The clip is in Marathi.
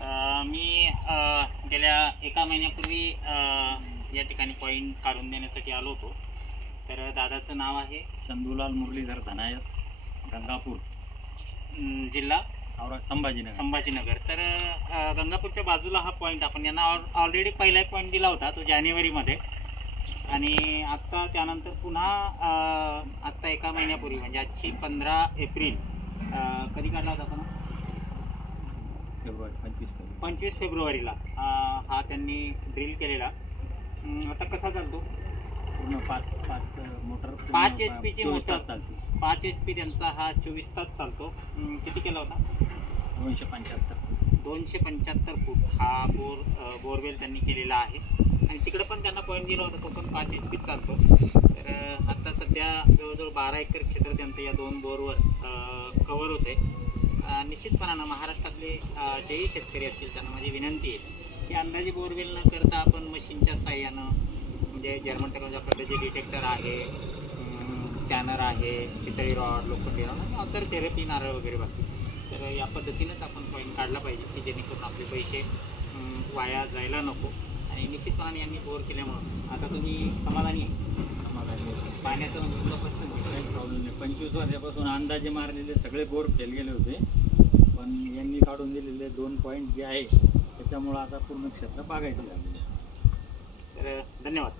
मी गेल्या एका महिन्यापूर्वी या ठिकाणी पॉईंट काढून देण्यासाठी आलो होतो. तर दादाचं नाव आहे चंदूलाल मुरलीधर धनायत, गंगापूर, जिल्हा संभाजीनगर. तर गंगापूरच्या बाजूला हा पॉईंट आपण यांना ऑलरेडी पहिला एक पॉईंट दिला होता तो जानेवारीमध्ये, आणि आत्ता त्यानंतर पुन्हा आत्ता एका महिन्यापूर्वी म्हणजे आजची 15 एप्रिल कधी काढला होता आपण? फेब्रुवारी 25 फेब्रुवारीला हा त्यांनी ड्रिल केलेला. आता कसा चालतो? पूर्ण 5 मोटर 5 HP ची मोटर चालते. 5 HP त्यांचा हा 24 तास चालतो. किती केला होता? 275 फूट हा बोरवेल त्यांनी केलेला आहे. आणि तिकडे पण त्यांना पॉईंट दिला होता, तो पण 5 HP चालतो. तर आता सध्या जवळजवळ 12 एकर क्षेत्र त्यांचं या 2 बोरवर कव्हर होतं आहे. निश्चितपणानं महाराष्ट्रातले जेही शेतकरी असतील त्यांना माझी विनंती आहे की अंदाजे बोरवेल न करता आपण मशीनच्या साह्यानं, म्हणजे जर्मन टेक्नॉलॉजी आपल्याकडे जे डिटेक्टर आहे, स्कॅनर आहे, पितळी रॉड, लोखंडी रॉड आणि अदर थेरपी, नारळ वगैरे बाकी, तर या पद्धतीनंच आपण पॉईंट काढला पाहिजे की जेणेकरून आपले पैसे वाया जायला नको. आणि निश्चितपणाने यांनी बोर केल्यामुळं आता तुम्ही समाधानी आहे? पाण्याचा म्हणजे तुला प्रश्न काही प्रॉब्लेम नाही. 25 वर्षापासून अंदाजे मारलेले सगळे बोर फेल गेले होते, पण यांनी काढून दिलेले 2 पॉईंट जे आहे त्याच्यामुळं आता पूर्ण क्षेत्र बागायती झाले. तर धन्यवाद.